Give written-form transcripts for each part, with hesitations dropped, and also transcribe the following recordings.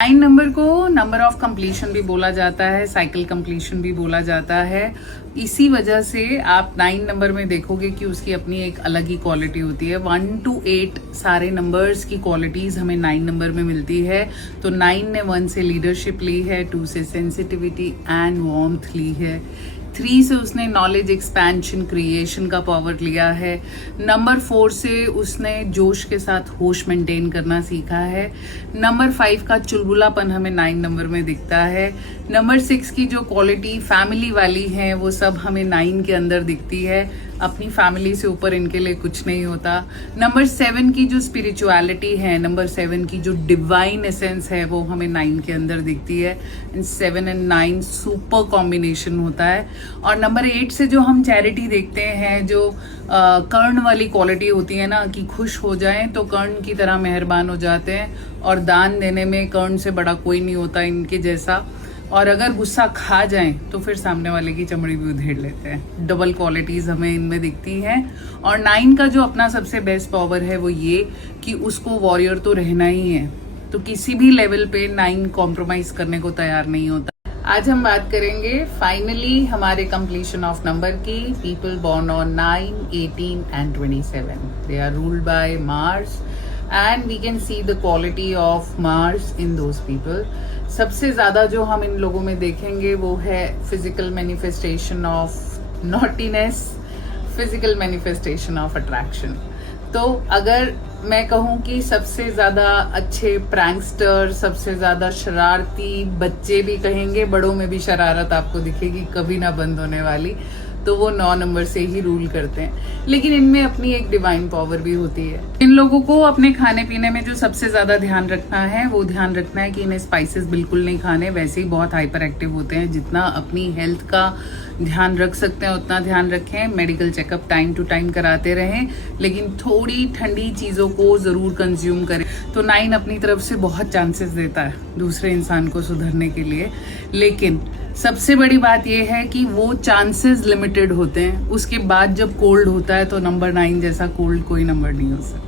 9 number को number of completion भी बोला जाता है, साइकिल कंप्लीशन भी बोला जाता है। इसी वजह से आप 9 नंबर में देखोगे कि उसकी अपनी एक अलग ही क्वालिटी होती है। 1 to 8 सारे नंबर्स की क्वालिटीज हमें 9 नंबर में मिलती है। तो 9 ने 1 से लीडरशिप ली है, 2 से सेंसिटिविटी एंड वार्मथ ली है, 3 से उसने नॉलेज एक्सपेंशन क्रिएशन का पावर लिया है। नंबर 4 से उसने जोश के साथ होश मेंटेन करना सीखा है। नंबर 5 का चुलबुलापन हमें 9 नंबर में दिखता है। नंबर 6 की जो क्वालिटी फैमिली वाली है वो सब हमें 9 के अंदर दिखती है। अपनी फैमिली से ऊपर इनके लिए कुछ नहीं होता। नंबर 7 की जो स्पिरिचुअलिटी है, नंबर 7 की जो डिवाइन एसेंस है वो हमें 9 के अंदर दिखती है। एंड 7 एंड 9 सुपर कॉम्बिनेशन होता है। और नंबर 8 से जो हम चैरिटी देखते हैं, जो कर्ण वाली क्वालिटी होती है ना कि खुश हो जाएं तो कर्ण की तरह मेहरबान हो जाते हैं, और दान देने में कर्ण से बड़ा कोई नहीं होता इनके जैसा। और अगर गुस्सा खा जाएं तो फिर सामने वाले की चमड़ी भी उधेड़ लेते हैं। डबल क्वालिटीज हमें इनमें दिखती हैं। और 9 का जो अपना सबसे बेस्ट पावर है वो ये कि उसको वॉरियर तो रहना ही है, तो किसी भी लेवल पे 9 कॉम्प्रोमाइज करने को तैयार नहीं होता। आज हम बात करेंगे फाइनली हमारे कंप्लीशन ऑफ नंबर की। People born on 9, 18 and 27, they are ruled by Mars and we can see the quality of Mars in those people. सबसे ज्यादा जो हम इन लोगों में देखेंगे वो है physical manifestation of naughtiness, physical manifestation of attraction. तो अगर मैं कहूँ कि सबसे ज्यादा अच्छे प्रैंकस्टर, सबसे ज्यादा शरारती बच्चे भी कहेंगे, बड़ों में भी शरारत आपको दिखेगी, कभी ना बंद होने वाली, तो वो 9 नंबर से ही रूल करते हैं। लेकिन इनमें अपनी एक डिवाइन पावर भी होती है। इन लोगों को अपने खाने पीने में जो सबसे ज्यादा ध्यान रखना है वो ध्यान रखना है कि इन्हें स्पाइसेस बिल्कुल नहीं खाने। वैसे ही बहुत हाइपर एक्टिव होते हैं, जितना अपनी हेल्थ का ध्यान रख सकते हैं उतना ध्यान रखें। Medical checkup time to time कराते रहें, लेकिन थोड़ी ठंडी चीजों को जरूर कंज्यूम करें। तो 9 अपनी तरफ से बहुत चांसेस देता है दूसरे इंसान को सुधरने के लिए, लेकिन सबसे बड़ी बात यह है कि वो चांसेस लिमिटेड होते हैं। उसके बाद जब कोल्ड होता है तो नंबर 9 जैसा कोल्ड कोई नंबर नहीं हो सकता।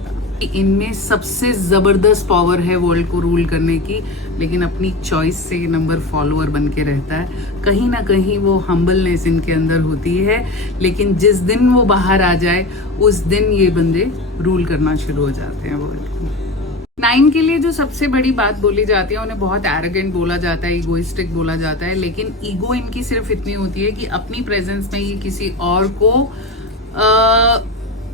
इनमें सबसे जबरदस्त पावर है वर्ल्ड को रूल करने की, लेकिन अपनी चॉइस से ये नंबर फॉलोअर बन के रहता है। कहीं ना कहीं वो हम्बलनेस इनके अंदर होती है, लेकिन जिस दिन वो बाहर आ जाए उस दिन ये बंदे रूल करना शुरू हो जाते हैं वर्ल्ड को। 9 के लिए जो सबसे बड़ी बात बोली जाती है, उन्हें बहुत एरोगेंट बोला जाता है, इगोइस्टिक बोला जाता है। लेकिन ईगो इनकी सिर्फ इतनी होती है कि अपनी प्रेजेंस में ये किसी और को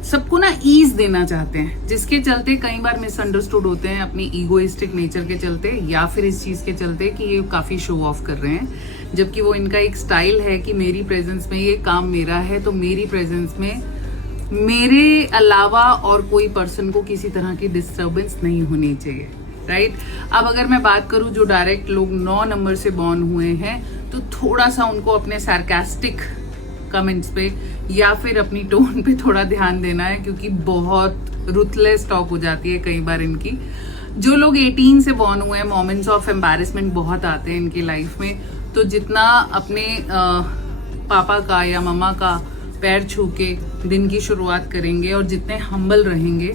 सबको ना ईज देना चाहते हैं, जिसके चलते कई बार मिसअंडरस्टूड होते हैं अपनी ईगोइस्टिक नेचर के चलते, या फिर इस चीज के चलते कि ये काफी शो ऑफ कर रहे हैं। जबकि वो इनका एक स्टाइल है कि मेरी प्रेजेंस में ये काम मेरा है, तो मेरी प्रेजेंस में मेरे अलावा और कोई पर्सन को किसी तरह की डिस्टर्बेंस नहीं होनी चाहिए, राइट। अब अगर मैं बात करूं जो डायरेक्ट लोग 9 नंबर से बॉर्न हुए हैं, तो थोड़ा सा उनको अपने सार्कास्टिक कमेंट्स पे या फिर अपनी टोन पे थोड़ा ध्यान देना है, क्योंकि बहुत रुथलेस टॉक हो जाती है कई बार इनकी। जो लोग 18 से बॉर्न हुए हैं, मोमेंट्स ऑफ एम्बैरेसमेंट बहुत आते हैं इनकी लाइफ में। तो जितना अपने पापा का या मम्मा का पैर छू के दिन की शुरुआत करेंगे और जितने हम्बल रहेंगे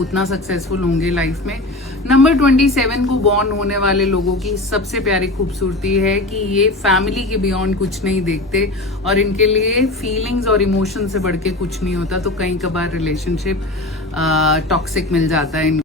उतना सक्सेसफुल होंगे लाइफ में। नंबर 27 को बॉर्न होने वाले लोगों की सबसे प्यारी खूबसूरती है कि ये फैमिली के बियॉन्ड कुछ नहीं देखते, और इनके लिए फीलिंग्स और इमोशन से बढ़ के कुछ नहीं होता। तो कई कबार रिलेशनशिप टॉक्सिक मिल जाता है।